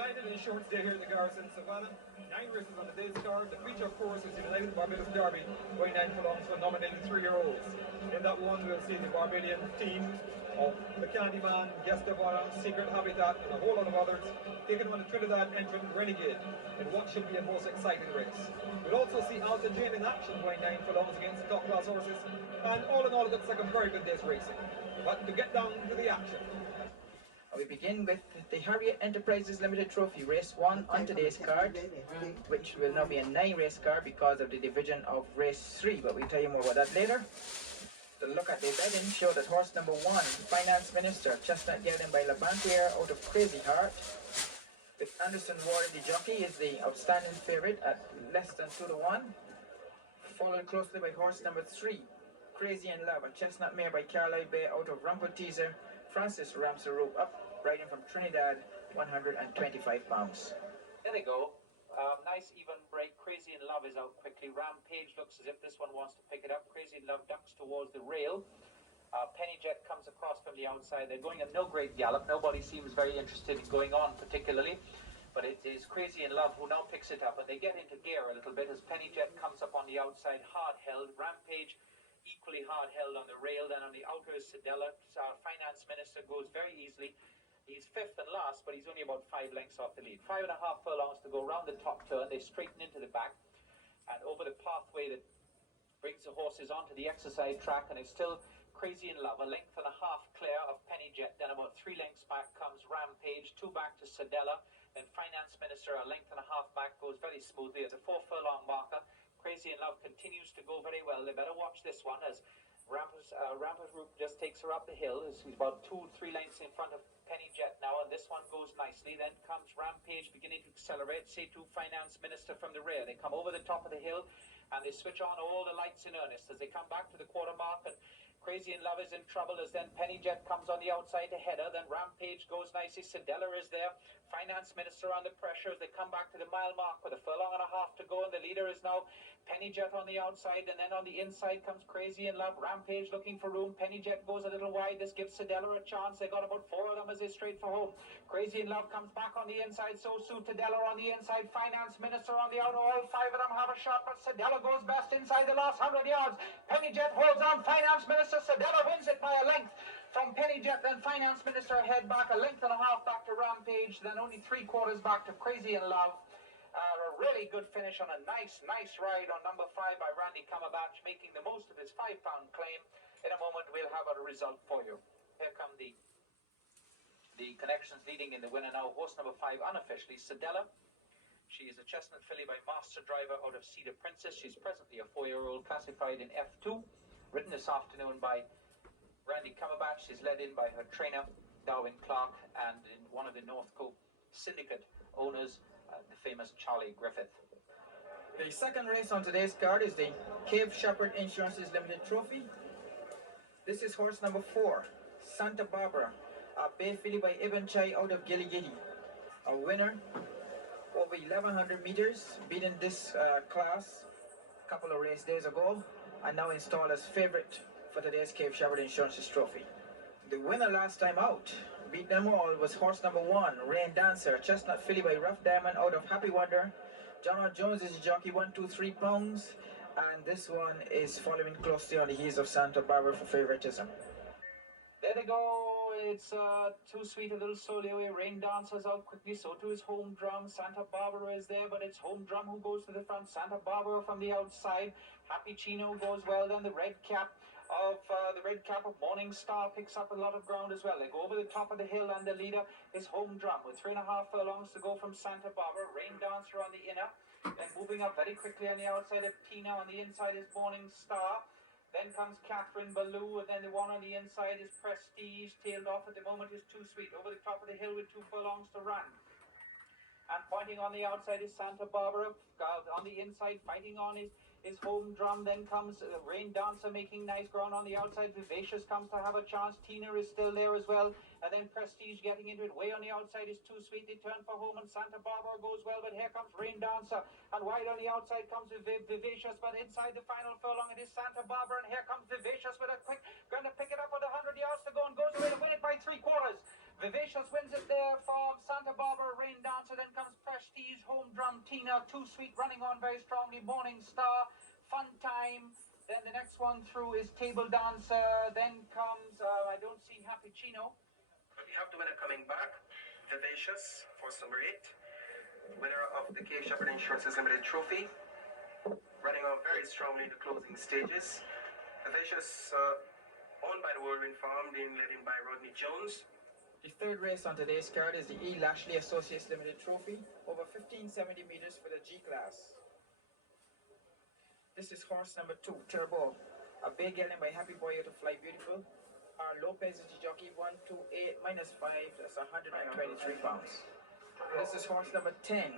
United Insurance Day here at the Garrison Savannah. 9 races on the day's card. The feature, of course, is United Barbados Derby, weighing 9 furlongs for nominated 3-year-olds. In that one, we'll see the Barbadian team of the Candyman, Guestavara, Secret Habitat, and a whole lot of others taking on the Trinidad entrant Renegade in what should be a most exciting race. We'll also see Alta Jane in action, weighing 9 furlongs against the top class horses, and all in all, it looks like a very good day's racing. But to get down to the action. We begin with the Harriet Enterprises Limited Trophy Race 1 on today's card, which will now be a 9-race card because of the division of Race 3, but we'll tell you more about that later. The look at the betting show that horse number 1, Finance Minister, Chestnut Gelding by Labantier out of Crazy Heart, with Anderson Ward, the jockey, is the outstanding favourite at less than 2-1, followed closely by horse number 3, Crazy in Love, a chestnut mare by Carlisle Bay out of Rumple Teaser, Francis Ramsey-Rope up, riding from Trinidad, 125 pounds. There they go. Nice even break. Crazy in Love is out quickly. Rampage looks as if this one wants to pick it up. Crazy in Love ducks towards the rail. Penny Jet comes across from the outside. They're going a no great gallop. Nobody seems very interested in going on particularly. But it is Crazy in Love who now picks it up. And they get into gear a little bit as Penny Jet comes up on the outside, hard held. Rampage equally hard held on the rail. Then on the outer is Sedella. Our Finance Minister goes very easily. He's 5th and last, but he's only about 5 lengths off the lead. 5.5 furlongs to go round the top turn. They straighten into the back and over the pathway that brings the horses onto the exercise track, and it's still Crazy in Love, 1.5 lengths clear of Penny Jet. Then about 3 lengths back comes Rampage, 2 back to Sedella. Then Finance Minister, 1.5 lengths back, goes very smoothly at the 4 furlong marker. Crazy in Love continues to go very well. They better watch this one as Rampage Route just takes her up the hill. He's about 2-3 lengths in front of Penny Jet now, and this one goes nicely. Then comes Rampage beginning to accelerate. Say to Finance Minister from the rear. They come over the top of the hill and they switch on all the lights in earnest as they come back to the quarter mark, and Crazy in Love is in trouble as then Penny Jet comes on the outside to header. Then Rampage goes nicely. Sedella is there. Finance Minister under pressure as they come back to the mile mark with 1.5 furlongs to go, and the leader is now Penny Jet on the outside, and then on the inside comes Crazy in Love. Rampage looking for room. Penny Jet goes a little wide. This gives Sedella a chance. They got about 4 of them as they straight for home. Crazy in Love comes back on the inside. So Sedella on the inside. Finance Minister on the outer. All 5 of them have a shot, but Sedella goes best inside the last 100 yards. Penny Jet holds on. Finance Minister. Sedella wins it by a length from Penny Jet. Then Finance Minister head back 1.5 lengths back to Rampage. Then only 3/4 back to Crazy in Love. A really good finish on a nice ride on number 5 by Randy Cumberbatch, making the most of his 5-pound claim. In a moment, we'll have a result for you. Here come the connections leading in the winner now. Horse number 5, unofficially, Sedella. She is a chestnut filly by Master Driver out of Cedar Princess. She's presently a 4-year-old, classified in F2. Ridden this afternoon by Randy Cumberbatch. She's led in by her trainer, Darwin Clark, and in one of the Northcote Syndicate owners, the famous Charlie Griffith. The second race on today's card is the Cave Shepherd Insurances Limited Trophy. This is horse number 4, Santa Barbara, a bay filly by Ibn Chai out of Gilligiddy. A winner over 1,100 meters, beating this class a couple of race days ago, and now installed as favourite for today's Cave Shepherd Insurances Trophy. The winner last time out, beat them all, was horse number 1, Rain Dancer, chestnut filly by Rough Diamond out of Happy Wonder. John Jones is the jockey, 123 pounds, and this one is following closely on the heels of Santa Barbara for favoritism. There they go. It's too sweet a little solo away. Rain Dancer's out quickly, so too is Home Drum. Santa Barbara is there, but it's Home Drum who goes to the front. Santa Barbara from the outside. Happy Chino goes well. Then the red cap of Morning Star picks up a lot of ground as well. They go over the top of the hill, and the leader is Home Drum with 3.5 furlongs to go from Santa Barbara. Rain Dancer on the inner, then moving up very quickly on the outside of Tina. On the inside is Morning Star. Then comes Catherine Ballou, and then the one on the inside is Prestige. Tailed off at the moment is Too Sweet. Over the top of the hill with 2 furlongs to run. And pointing on the outside is Santa Barbara. On the inside, fighting on is Home Drum. Then comes Rain Dancer making nice ground on the outside. Vivacious comes to have a chance. Tina is still there as well. And then Prestige getting into it. Way on the outside is Too Sweet. They turn for home, and Santa Barbara goes well. But here comes Rain Dancer. And wide on the outside comes Vivacious. But inside the final furlong, it is Santa Barbara. And here comes Vivacious with a quick, going to pick it up with 100 yards to go, and goes away to win it by 3/4. Vivacious wins it there from Santa Barbara. Rain Dancer Tina, Too Sweet running on very strongly, Morning Star, Fun Time. Then the next one through is Table Dancer. Then comes, I don't see Happy Chino. We have the winner coming back, Vivacious, horse number 8, winner of the Cape Shepherd Insurances Limited Trophy, running on very strongly in the closing stages. Vivacious, owned by the Whirlwind Farm, being led in by Rodney Jones. The third race on today's card is the E. Lashley Associates Limited Trophy, over 1570 meters for the G class. This is horse number 2, Turbo, a big gelding by Happy Boy out of Fly Beautiful. Our Lopez is the jockey, 128 minus 5, that's 123 pounds. This is horse number 10,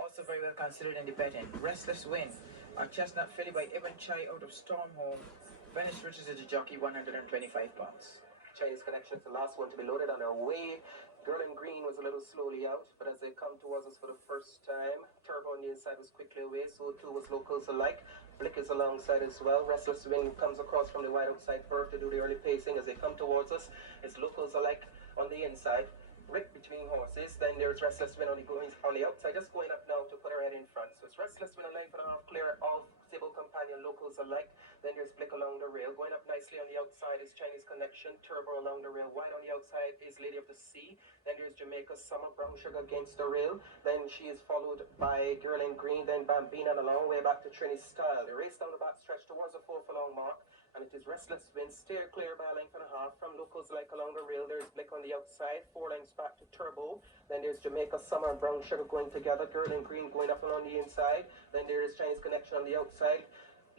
also very well considered in the betting, Restless Wind, a chestnut filly by Evan Chai out of Stormhome. Venice Riches is the jockey, 125 pounds. Chinese Connection is the last one to be loaded on our way. Girl in Green was a little slowly out, but as they come towards us for the first time, Turbo on the inside was quickly away, so too was Locals Alike. Blick is alongside as well. Restless Wind comes across from the wide outside curve to do the early pacing as they come towards us. It's Locals Alike on the inside. Rick between horses, then there's Restless Wind on the outside, just going up now to put her head in front. So it's Restless Wind a length and a half clear of Stable Companion, Locals Alike. Then there's Blick along the rail. Going up nicely on the outside is Chinese Connection. Turbo along the rail. Wide on the outside is Lady of the Sea. Then there's Jamaica Summer, Brown Sugar against the rail. Then she is followed by Girl in Green, then Bambina, and a long way back to Trini Style. The race down the back stretch towards the 4 furlong mark. And it is Restless Wind, steer clear by a length and a half from Locals Like along the rail. There's Blick on the outside, 4 lengths back to Turbo. Then there's Jamaica Summer and Brown Sugar going together. Girl in Green going up and on the inside. Then there is Chinese Connection on the outside.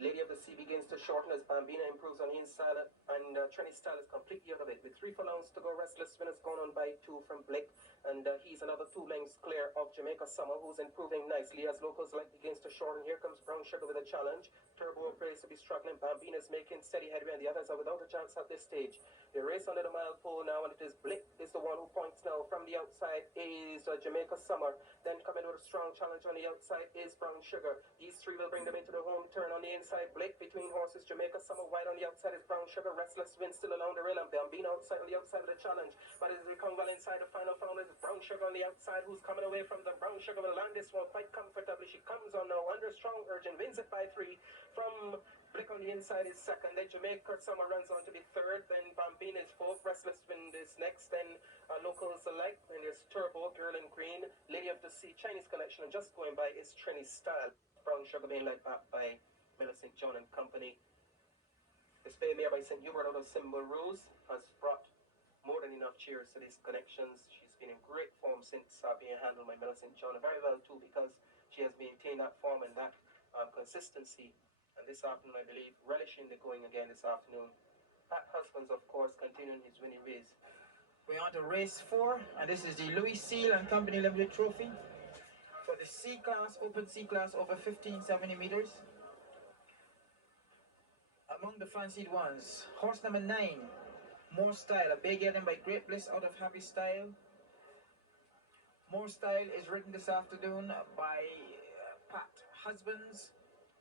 Lady of the Sea begins to shorten as Bambina improves on the inside, and Trini Style is completely out of it. With 3 furlongs to go, Restless Wind has gone on by 2 from Blick, and he's another 2 lengths clear of Jamaica Summer, who's improving nicely as Locals Like begins to shorten. Here comes Brown Sugar with a challenge. Turbo appears to be struggling. Bambina's making steady headway, and the others are without a chance at this stage. The race under the mile pole now, and it is Blick is the one who points now. From the outside is Jamaica Summer. Then coming with a strong challenge on the outside is Brown Sugar. These 3 will bring them into the home turn. On the inside, Blick between horses. Jamaica Summer wide on the outside is Brown Sugar. Restless Wind still along the rail, and Bambina outside on the outside of the challenge. But as we come well inside the final is Brown Sugar on the outside, who's coming away from the Brown Sugar will land this one quite comfortably. She comes on now under strong urging, wins it by 3 from Blick on the inside is second, then Jamaica Summer runs on to be third, then Bambina is fourth, Restless Wind is next, then Locals Alike, then there's Turbo, Girl in Green, Lady of the Sea, Chinese Connection, and just going by is Trini Style. Brown Sugar being led back by Millicent John and Company. The spay mare by St. Hubert out of Symbol Rose has brought more than enough cheers to these connections. She's been in great form since being handled by Millicent John, and very well too, because she has maintained that form and that consistency. And this afternoon, I believe, relishing the going again this afternoon. Pat Husbands, of course, continuing his winning ways. We're on to race 4, and this is the Louis Seal and Company Limited Trophy for the C class, open C class over 1570 meters. Among the fancied ones, horse number 9, More Style, a big gelding by Great Bliss out of Happy Style. More Style is ridden this afternoon by Pat Husbands,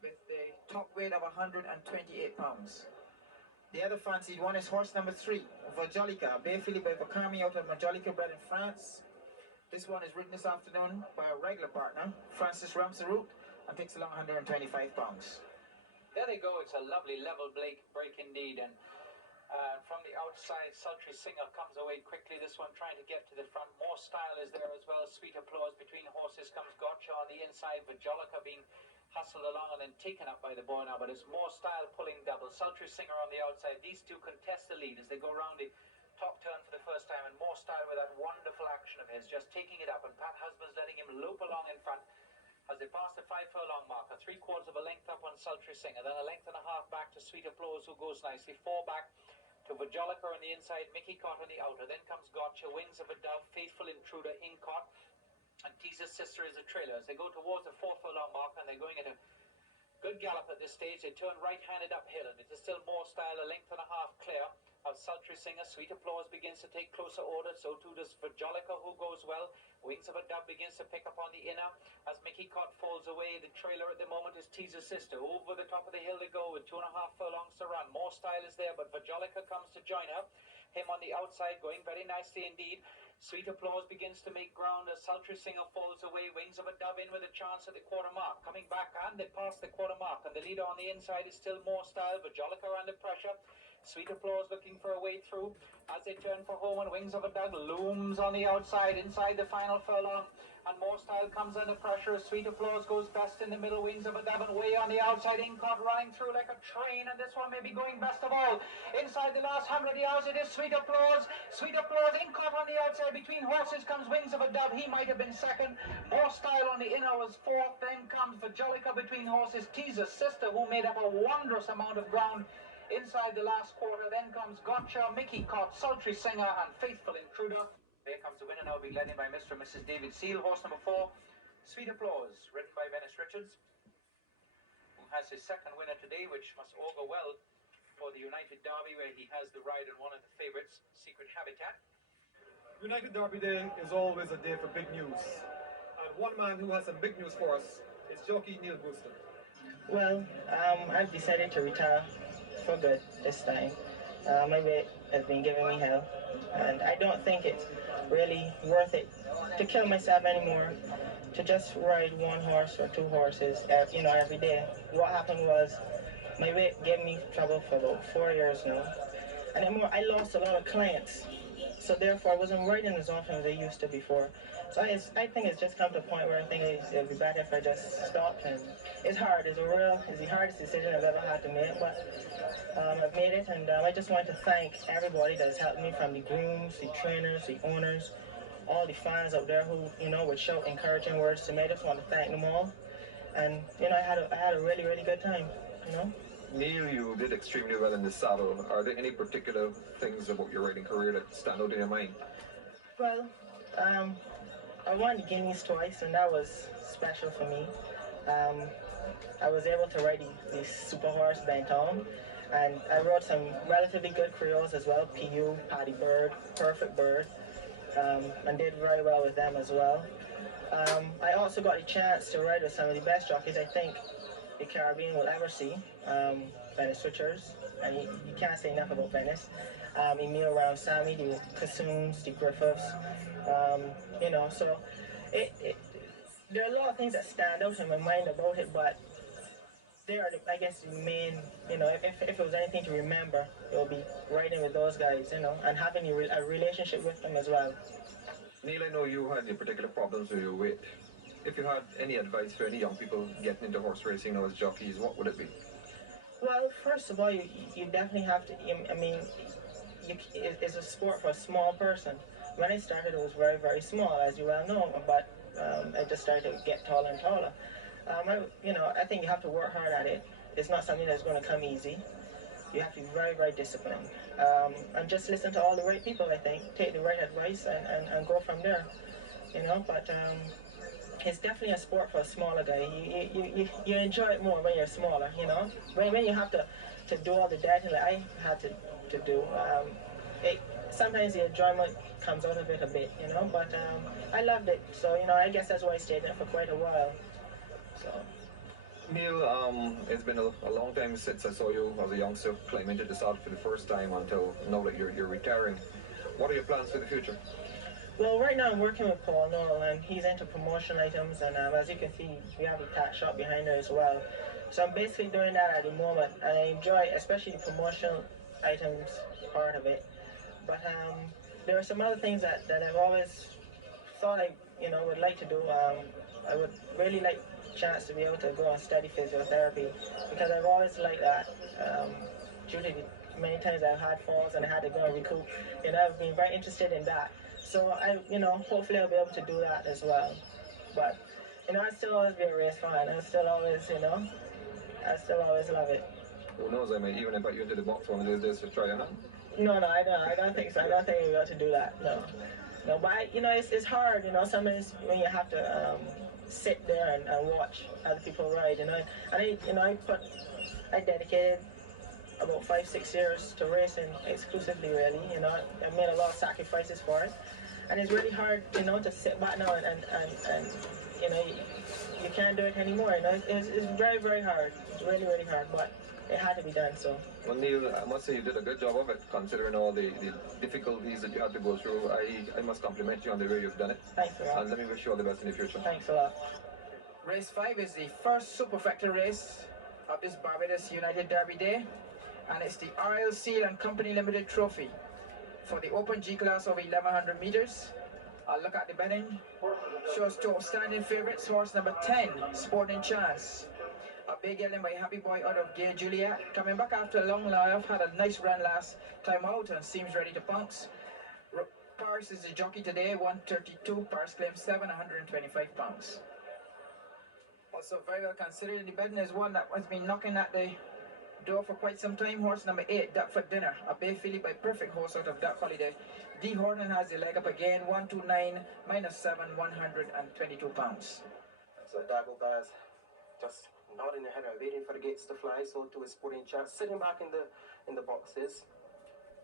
with the top weight of 128 pounds. The other fancied one is horse number 3, Vajolica, a bay filly by Vakami out of Majolica, bred in France. This one is ridden this afternoon by a regular partner, Francis Ramsarut, and takes along 125 pounds. There they go, it's a lovely level break indeed, and from the outside, Sultry Singer comes away quickly. This one trying to get to the front. More Style is there as well. Sweet Applause between horses comes Gotcha on the inside. Vajolica being hustled along and then taken up by the boy now, but it's More Style pulling double. Sultry Singer on the outside. These 2 contest the lead as they go around the top turn for the first time, and More Style with that wonderful action of his, just taking it up, and Pat Husbands letting him loop along in front as they pass the 5 furlong marker. 3/4 of a length up on Sultry Singer, then a length and a half back to Sweet Applause, who goes nicely. 4 back to Vajolica on the inside, Mickey Cott on the outer. Then comes Gotcha, Wings of a Dove, Faithful Intruder, Incott, and Teaser's Sister is a trailer. As they go towards the 4 furlong mark, and they're going at a good gallop at this stage, they turn right-handed uphill, and it is still More Style, a length and a half clear of Sultry Singer. Sweet Applause begins to take closer order, so too does Vajolica, who goes well. Wings of a Dove begins to pick up on the inner as Mickey Cott falls away. The trailer at the moment is Teaser's Sister. Over the top of the hill to go with 2.5 furlongs to run. More Style is there, but Vajolica comes to join her. Him on the outside, going very nicely indeed. Sweet Applause begins to make ground as Sultry Singer falls away. Wings of a Dove in with a chance at the quarter mark. Coming back and they pass the quarter mark. And the leader on the inside is still More Style. Bajolica under pressure. Sweet Applause looking for a way through as they turn for home, and Wings of a Dove looms on the outside inside the final furlong. And More Style comes under pressure. Sweet Applause goes best in the middle. Wings of a Dove and way on the outside. Incott running through like a train, and this one may be going best of all. Inside the last 100 yards, it is Sweet Applause. Sweet Applause, Incott on the outside. Between horses comes Wings of a Dove. He might have been second. More Style on the inner was fourth. Then comes Bajolica between horses. Teaser's Sister, who made up a wondrous amount of ground inside the last quarter. Then comes Gotcha, Mickey Cott, Sultry Singer, and Faithful Intruder. There comes the winner now, being led in by Mr. and Mrs. David Seal. Horse number 4, Sweet Applause, ridden by Venice Richards, who has his second winner today, which must augur well for the United Derby, where he has the ride on one of the favourites, Secret Habitat. United Derby Day is always a day for big news. And one man who has some big news for us is jockey Neil Booston. Well, I've decided to retire for good this time. My weight has been giving me hell, and I don't think it's really worth it to kill myself anymore, to just ride one horse or two horses, every day. What happened was my weight gave me trouble for about 4 years now, and I lost a lot of clients, so therefore I wasn't riding as often as I used to before. So I think it's just come to a point where I think it'd be better if I just stopped. And it's hard. It's the hardest decision I've ever had to make, but I've made it, and I just want to thank everybody that's helped me, from the grooms, the trainers, the owners, all the fans out there who, would shout encouraging words to me. I just want to thank them all. And, I had a really, really good time, Neil, you did extremely well in the saddle. Are there any particular things about your riding career that stand out in your mind? Well, I won the Guineas twice, and that was special for me. I was able to ride the super horse Benton, and I rode some relatively good Creoles as well, PU, Paddy Bird, Perfect Bird, and did very well with them as well. I also got a chance to ride with some of the best jockeys I think the Caribbean will ever see. Venice Richards, and you can't say enough about Venice. Emil Ramsamy, the Kassoums, the Griffiths, so there are a lot of things that stand out in my mind about it, but they are, I guess, the main, if it was anything to remember, it would be riding with those guys, and having a relationship with them as well. Neil, I know you had your particular problems with your weight. If you had any advice for any young people getting into horse racing now as jockeys, what would it be? Well, first of all, you definitely have to, it's a sport for a small person. When I started, it was very, very small, as you well know, but I just started to get taller and taller. I think you have to work hard at it. It's not something that's going to come easy. You have to be very, very disciplined. And just listen to all the right people, I think. Take the right advice and go from there. But it's definitely a sport for a smaller guy. You enjoy it more when you're smaller, When you have to do all the dating like I had to do, sometimes the enjoyment comes out of it a bit, but I loved it. So, I guess that's why I stayed in it for quite a while. So. Neil, it's been a long time since I saw you as a youngster climb into the saddle for the first time until now that you're retiring. What are your plans for the future? Well, right now I'm working with Paul Noel, and he's into promotional items, and as you can see, we have a tat shop behind there as well. So I'm basically doing that at the moment, and I enjoy especially the promotional items part of it. But there are some other things that I've always thought I would like to do. I would really like a chance to be able to go and study physiotherapy, because I've always liked that. Due to the many times I've had falls and I had to go and recoup, I've been very interested in that. So hopefully I'll be able to do that as well. But I'd still always be a race fan. I still always love it. Who knows, I may even invite you into the box one of these days to try it out. No, I don't think so. I don't think we're going to do that. No, but it's hard. Sometimes when you have to sit there and watch other people ride. And I dedicated about 5-6 years to racing exclusively. Really, I made a lot of sacrifices for it, and it's really hard, to sit back now and you can't do it anymore. It's very, very hard. It's really, really hard, but it had to be done. So Well, Neil, I must say you did a good job of it, considering all the difficulties that you had to go through. I must compliment you on the way you've done it. thanks a lot. And let me wish you all the best in the future. Thanks a lot. Race 5 is the first Superfecta race of this Barbados United Derby Day, and it's the RL Seal and Company Limited Trophy for the Open G class of 1100 meters. I'll look at the betting. Shows two outstanding favorites. Horse number 10, Sporting Chance, a big gelding by Happy Boy out of Gay Juliet, coming back after a long layoff, had a nice run last time out and seems ready to pounce. Paris is the jockey today, 132. Paris claims 7, 125 pounds. Also very well considered. The betting is one that has been knocking at the door for quite some time. Horse number 8, Duck for Dinner, a bay filly by Perfect Horse out of Duck Holiday. D. Horton has the leg up again, 129 minus 7, 122 pounds. So Dagobah's just nodding their head and waiting for the gates to fly. So to his Sporting Chance, sitting back in the boxes.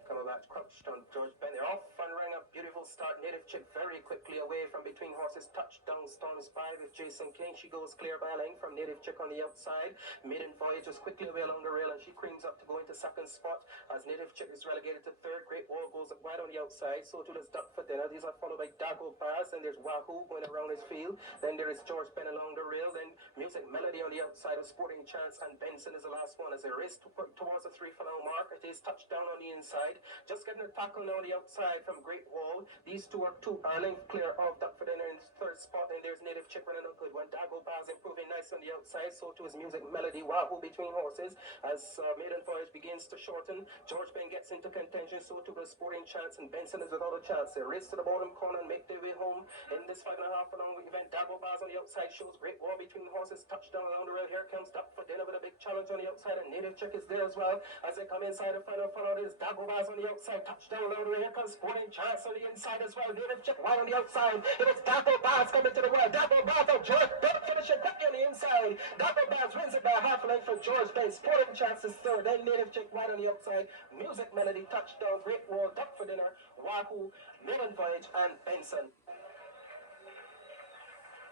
Coming back crouched on George Ben. They're off and rang a beautiful start. Native Chick very quickly away from between horses. Touchdown Stone Spy with Jason King. She goes clear by a lane from Native Chick on the outside. Maiden Voyage is quickly away along the rail and she creams up to go into second spot as Native Chick is relegated to third. Great Wall goes wide on the outside. So too does Duck for Dinner. These are followed by Dagobah's. Then there's Wahoo going around his field. Then there is George Ben along the rail. Then Music Melody on the outside of Sporting Chance, and Benson is the last one as they race towards the 3 furlong mark. It is touchdown on the inside. Just getting a tackle now on the outside from Great Wall. These two are length clear of Duck for Dinner in third spot, and there's Native Chick running a good one. Dagobah's improving nice on the outside, so too is Music Melody. Wahoo between horses as Maiden Voyage begins to shorten. George Ben gets into contention, so too does Sporting Chance, and Benson is without a chance. They race to the bottom corner and make their way home in this 5.5 furlong event. Dagobah's on the outside shows Great Wall between horses. Touchdown along the rail. Here comes Duck for Dinner with a big challenge on the outside, and Native Chick is there as well as they come inside the final furlong. There's Dagobah's on the outside. Touchdown along the rail. Here comes Sporting Chance on the inside as well. Native Chick wide on the outside. It was Dagobah's coming to the well. Dagobah's of George Ben finishing quickly on the inside. Dagobah's wins it by half a length for George Ben. Sporting Chance is third. Then Native Chick wide on the outside. Music Melody, Touchdown, Great Wall, Duck for Dinner, Wahoo, Maiden Voyage, and Benson.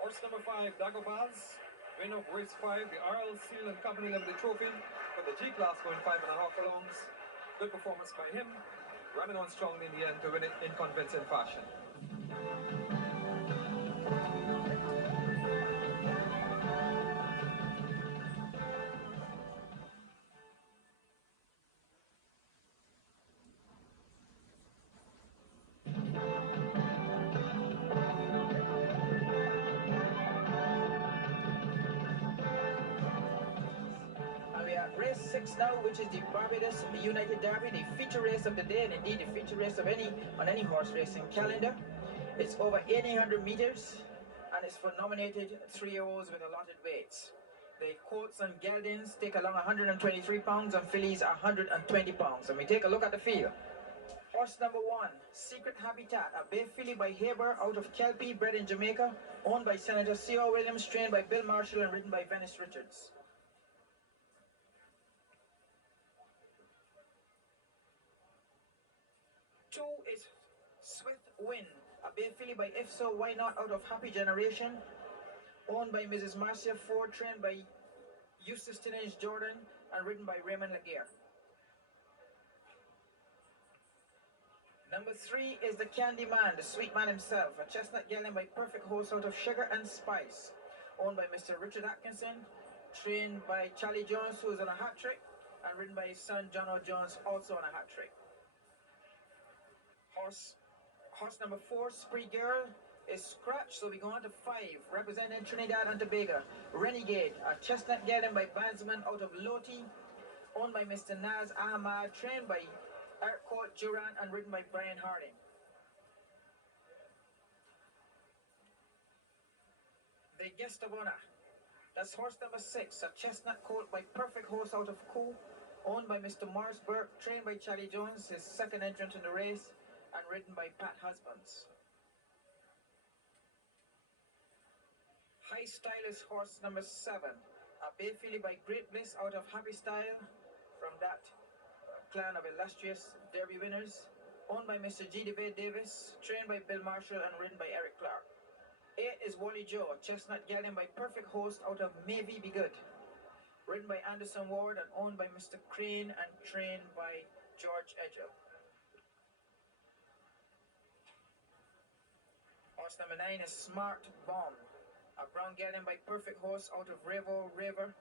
Horse number 5, Dagobah's, winner of race 5, the RL Seal and Company Limited Trophy for the G class going 5.5 furlongs. Good performance by him, running on strongly in the end to win it in convincing fashion. Race 6 now, which is the Barbados United Derby, the feature race of the day, and indeed the feature race of any horse racing calendar. It's over 1,800 meters, and it's for nominated 3-year-olds with allotted weights. The colts and geldings take along 123 pounds, and fillies 120 pounds. And we take a look at the field. Horse number 1, Secret Habitat, a bay filly by Haber out of Kelpie, bred in Jamaica, owned by Senator C.O. Williams, trained by Bill Marshall, and ridden by Venice Richards. 2 is Swift Wind, a bay filly by If So Why Not out of Happy Generation, owned by Mrs. Marcia Ford, trained by Eustace Teenage Jordan, and ridden by Raymond Laguerre. Number 3 is the Candy Man, the sweet man himself, a chestnut gelding by Perfect Horse out of Sugar and Spice, owned by Mr. Richard Atkinson, trained by Charlie Jones, who is on a hat trick, and ridden by his son John O. Jones, also on a hat trick. Horse number 4, Spree Girl, is scratched, so we go on to 5, representing Trinidad and Tobago, Renegade, a chestnut gelding by Bandsman out of Loti, owned by Mr. Naz Ahmad, trained by Eric Court Duran, and ridden by Brian Harding. The Guest of Honor, that's horse number 6, a chestnut colt by Perfect Horse out of Koo, owned by Mr. Morris Burke, trained by Charlie Jones, his second entrant in the race, and ridden by Pat Husbands. High Stylist horse number 7, a bay filly by Great Bliss out of Happy Style, from that clan of illustrious Derby winners, owned by Mr. G. David Davis, trained by Bill Marshall, and ridden by Eric Clark. 8 is Wally Joe, a chestnut gelding by Perfect Host out of Maybe Be Good, ridden by Anderson Ward and owned by Mr. Crane and trained by George Edgell. Horse number 9 is Smart Bomb, a brown gelding by Perfect Horse out of Revo River,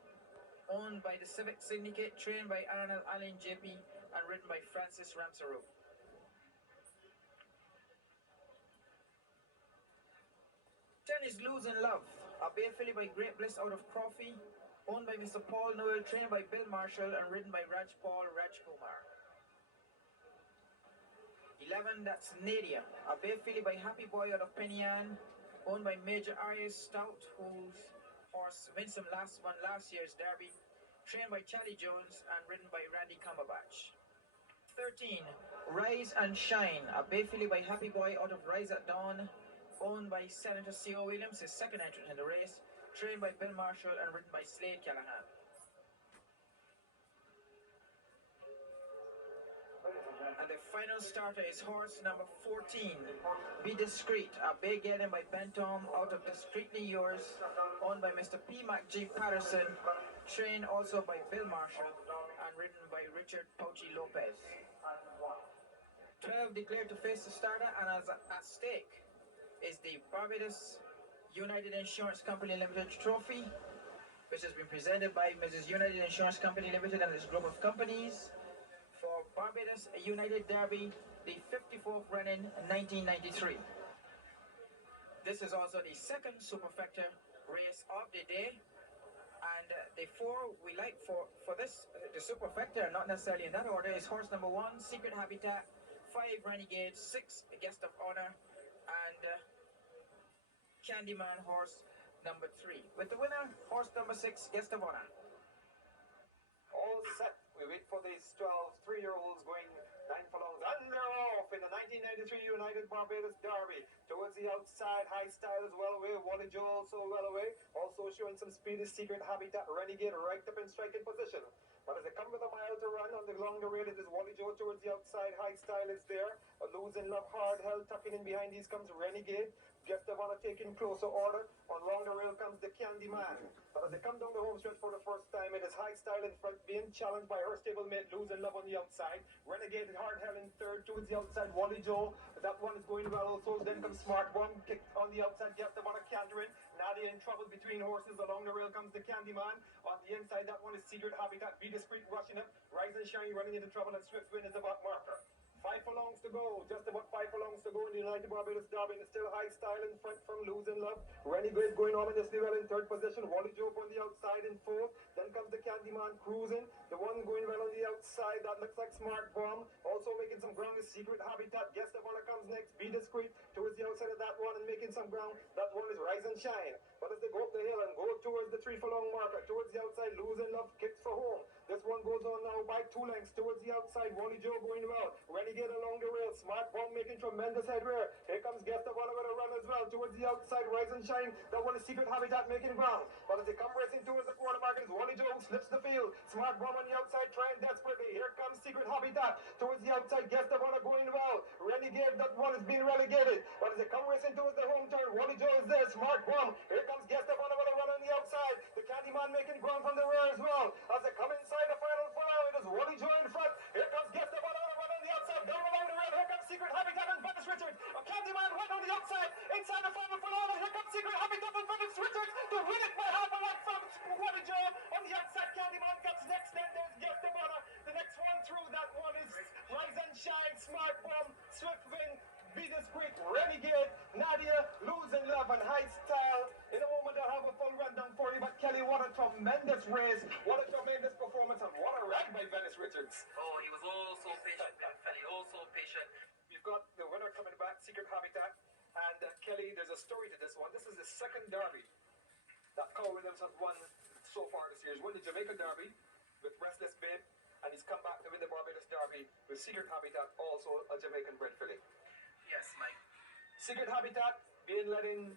owned by the Civic Syndicate, trained by Arnold Allen JP, and ridden by Francis Ramsaroo. 10 is Losing Love, a bay filly by Great Bliss out of Crawford, owned by Mr. Paul Noel, trained by Bill Marshall, and ridden by Rajpal Rajkumar. 11, that's Nadia, a bay filly by Happy Boy out of Penny Ann, owned by Major R.A. Stout, whose horse wins him last year's Derby, trained by Charlie Jones and ridden by Randy Cumberbatch. 13, Rise and Shine, a bay filly by Happy Boy out of Rise at Dawn, owned by Senator C.O. Williams, his second entrant in the race, trained by Bill Marshall and ridden by Slade Callahan. And the final starter is horse number 14, Be Discreet, a bay gelding by Ben Tom out of Discreetly Yours, owned by Mr. P. McG. Patterson, trained also by Bill Marshall and ridden by Richard Pouchy Lopez. 12 declared to face the starter, and as at stake is the Barbados United Insurance Company Limited Trophy, which has been presented by Mrs. United Insurance Company Limited and its group of companies for Barbados United Derby, the 54th running in 1993. This is also the second Superfecta race of the day, and the four we like for this, the Superfecta, not necessarily in that order, is horse number 1, Secret Habitat, 5, Renegade, 6, Guest of Honor, and Candyman horse number 3. With the winner, horse number 6, Guest of Honor. All set. We wait for these 12 3-year-olds going 9 furlongs. And they're off in the 1993 United Barbados Derby. Towards the outside, High Style is well away. Wally Joe also well away. Also showing some speed is Secret Habitat. Renegade right up in striking position. But as they come with a mile to run on the longer rail, it is Wally Joe towards the outside. High Style is there. A Losing Love, hard held, tucking in behind these comes Renegade. Guest of Honor taking closer order. On longer rail comes the Candyman. But as they come down the home stretch for the first time, it is High Style in front, being challenged by her stablemate Losing Love on the outside. Renegade hard held in third towards the outside. Wally Joe, that one is going well also. Then comes Smart Bomb, kicked on the outside. Guest of Honor cantering. Nadia in trouble between horses. Along the rail comes the Candyman. On the inside, that one is Secret Habitat. Be Discreet rushing up. Rise and Shine running into trouble, and Swift Win is about marker. 5 furlongs to go, just about 5 furlongs to go in the United Barbados Derby. It's still High Style in front from Losing Love. Renegade going ominously well in third position. Wally Joe on the outside in fourth. Then comes the Candyman cruising. The one going well on the outside, that looks like Smart Bomb. Also making some ground is Secret Habitat. Guest of Honor comes next. Be Discreet towards the outside of that one and making some ground. That one is Rise and Shine. But as they go up the hill and go towards the 3 furlong marker, towards the outside, Losing Love kicks for home. This one goes on now by 2 lengths towards the outside. Wally Joe going well. Renegade along the rail. Smart Bomb making tremendous headway. Here comes Guest of Honor with a run as well. Towards the outside, Rise and Shine. That one is Secret Habitat making ground. But as they come racing towards the quarter markers, Wally Joe slips the field. Smart Bomb on the outside trying desperately. Here comes Secret Habitat. Towards the outside, Guest of Honor going well. Renegade, that one is being relegated. But as they come racing towards the home turn, Wally Joe is there. Smart Bomb. Here comes Guest of Honor with a run on the outside. The Candyman making ground from the rear as well. As they come inside the final furlong, it is Wally Joe in front. Here comes Guest of Honor with a run on the outside. Down along the rail. Here comes Secret Habitat and Dennis Richards. A Candyman went on the outside. Inside the final furlong. Here comes Secret Habitat and Dennis Richards to win it by half a length from Wally Joe. On the outside, Candyman comes next. Then there's Guest of Honor. The next one through, that one is Rise and Shine, Smart Bomb, Swift Win, Be Discreet, Renegade, Nadia, Losing Love, and High Style. In a moment, I'll have a full rundown for you. But Kelly, what a tremendous race. What a tremendous performance. And what a ride by Dennis Richards. Oh, he was also patient, Kelly, also patient. We've got the winner coming back, Secret Habitat. And Kelly, there's a story to this one. This is the second derby that Carl Williams has won so far this year. He's won the Jamaica Derby with Restless Babe, and he's come back to win the Barbados Derby with Secret Habitat, also a Jamaican bred filly. Yes, Mike. Secret Habitat being led in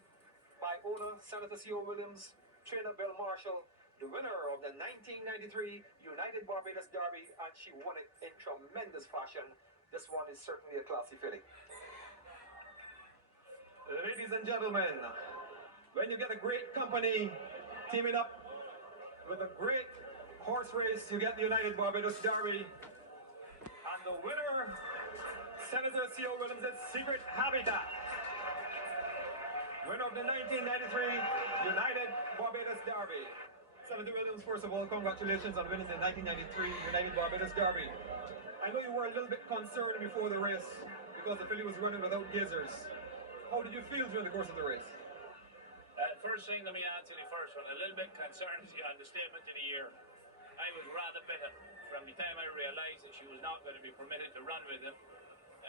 by owner Senator C.O. Williams, trainer Bill Marshall, the winner of the 1993 United Barbados Derby, and she won it in tremendous fashion. This one is certainly a classy filly. Ladies and gentlemen, when you get a great company teaming up with a great horse race, you get the United Barbados Derby. And the winner, Senator C.O. Williams' Secret Habitat. Winner of the 1993 United Barbados Derby. Senator Williams, first of all, congratulations on winning the 1993 United Barbados Derby. I know you were a little bit concerned before the race because the filly was running without gazers. How did you feel during the course of the race? First thing, let me answer the first one. A little bit concerned with the understatement of the year. I was rather bitter from the time I realised that she was not going to be permitted to run with him.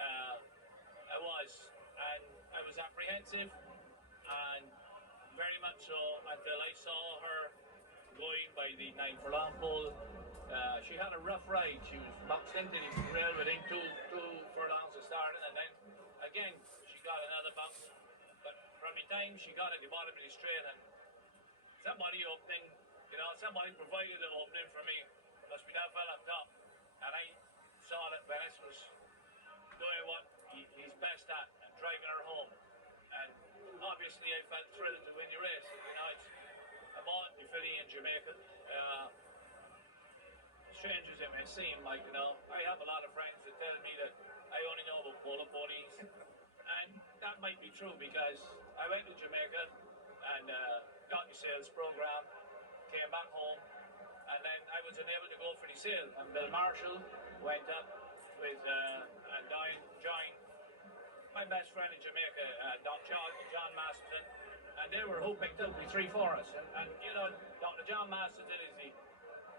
I was apprehensive, and very much so until I saw her going by the 9 furlong pole. She had a rough ride. She was boxed into the rail within two furlongs of starting, and then again she got another bounce. But from the time she got at the bottom of the straight, and somebody provided the opening for me. Must be that fella up top. And I saw that Venice was doing what he's best at, and driving her home. And obviously I felt thrilled to win the race. I bought the filly in Jamaica. Strange as it may seem, I have a lot of friends that tell me that I only know about polo ponies. And that might be true, because I went to Jamaica and got the sales program, came back home, and then I was unable to go for the sale. And Bill Marshall went up with and joined my best friend in Jamaica, John Masterton, and they were hoping to be 3 for us. And Dr. John Masterton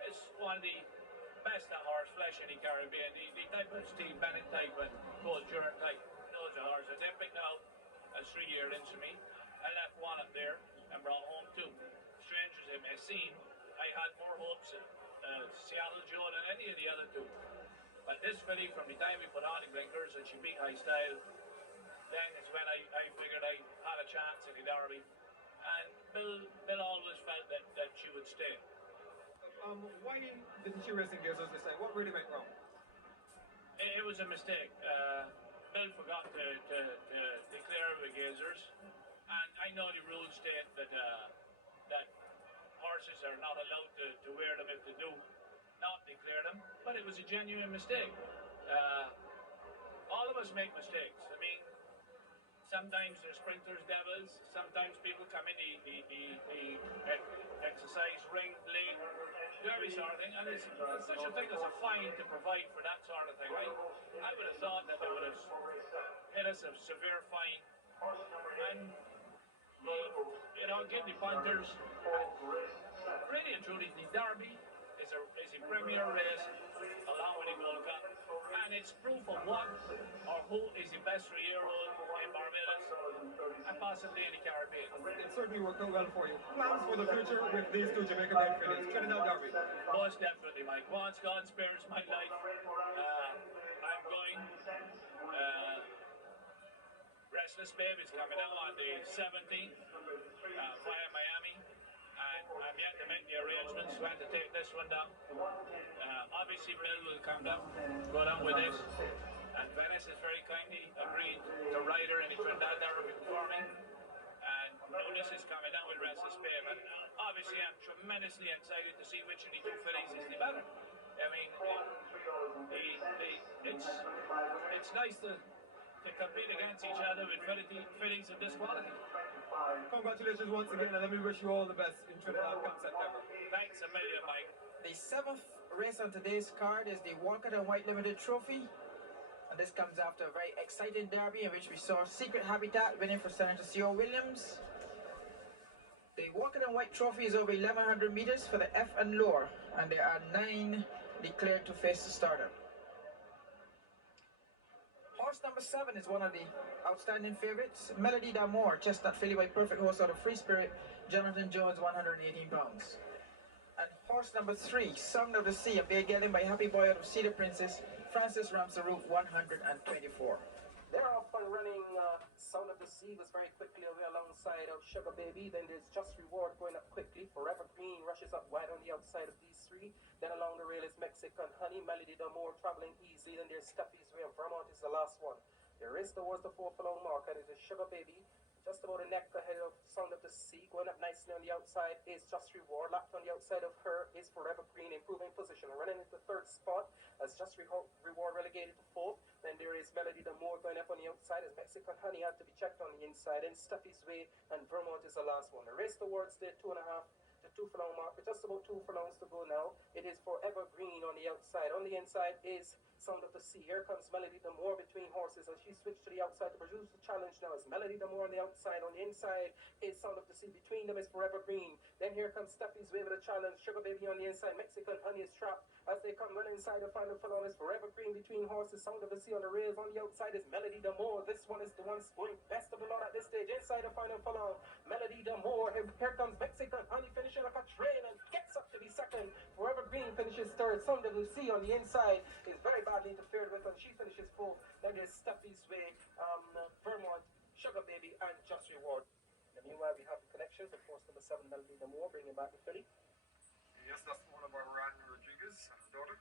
is one of the best at horse flesh in the Caribbean. The type of Steve Bennett type and Cole Jurek type knows the horse. And they picked out a 3-year into me. I left one up there and brought home 2. Strange as it may seem, I had more hopes at Seattle Joe than any of the other 2. But this filly, from the time we put on the blinkers and she beat High Style, then is when I figured I had a chance in the Derby. And Bill always felt that she would stay. Why didn't she race in gazers this time? What really went wrong? It was a mistake. Bill forgot to declare the gazers. And I know the rules state that horses are not allowed to wear them if they do not declare them, but it was a genuine mistake. All of us make mistakes. I mean, sometimes they're sprinters, devils. Sometimes people come in the exercise ring late, very sort of thing, and it's such a thing as a fine to provide for that sort of thing. I would have thought that they would have hit us a severe fine, and give the punters. Really and truly, the Derby is a premier race along with the Gold Cup, and it's proof of what or who is the best 3-year-old in Barbados and possibly in the Caribbean. It certainly worked out well for you. Plans for the future with these 2 Jamaican-made fillies, Trinidad Derby? Most definitely, Mike. Once God spares my life, I'm going. Restless Babe is coming out on the 17th via Miami, and I'm yet to make the arrangements when to take this one down. Obviously, Bill will go down with this, and Venice has very kindly agreed to ride her in the Trinidad Derby for me, and Nunes is coming down with Restless Babe. And obviously, I'm tremendously excited to see which of the 2 fillies is the better. I mean, it's nice to compete against each other with fillies of this quality. Congratulations once again, and let me wish you all the best in Trinidad come September. Thanks a million, Mike. The 7th race on today's card is the Walker and White Limited Trophy. And this comes after a very exciting derby in which we saw Secret Habitat winning for Senator C.O. Williams. The Walker and White Trophy is over 1,100 meters for the F and lower, and there are 9 declared to face the starter. Horse number 7 is one of the outstanding favorites. Melody d'Amour, chestnut filly by Perfect Horse out of Free Spirit, Jonathan Jones, 118 pounds. And horse number 3, Song of the Sea, a bay gelding by Happy Boy out of Cedar Princess, Francis Ramsaroo, 124. They're off and running. Sound of the Sea was very quickly away alongside of Sugar Baby. Then there's Just Reward going up quickly. Forever Green rushes up wide on the outside of these 3. Then along the rail is Mexican Honey, Melody d'Amour traveling easy. Then there's Stuffy's Way, and Vermont is the last one. The race towards the 4 furlong mark, and it is Sugar Baby, Just about the neck ahead of Sound of the Sea. Going up nicely on the outside is Just Reward. Lapped on the outside of her is Forever Green, improving position. Running into third spot as Just Reward relegated to fourth. Then there is Melody D'Amour going up on the outside as Mexican Honey had to be checked on the inside. And Steffi's Way and Vermont is the last one. The race towards the 2.5 to 2 furlong mark. With just about 2 furlongs to go now. It is Forever Green on the outside. On the inside is Sound of the Sea. Here comes Melody D'Amour between horses as she switched to the outside to produce the challenge now. As Melody D'Amour on the outside. On the inside is Sound of the Sea. Between them is Forever Green. Then here comes Steffi's Way with a challenge. Sugar Baby on the inside. Mexican Honey is trapped as they come running inside the final furlong. Is Forever Green between horses. Sound of the Sea on the rails. On the outside is Melody D'Amour. This one is the one going best of the lot at this stage. Inside the final furlong, Melody D'Amour. Here comes Mexican Honey finishing like a train and gets up to be second. Forever Green finishes third. Sound of the Sea on the inside is very badly interfered with and she finishes fourth. Then there's Steffi's Way, Vermont, Sugar Baby and Just Reward. And meanwhile we have the connections of course number 7 Melody D'Amour bringing back the filly. Yes, that's one of our Ryan Rodriguez daughter.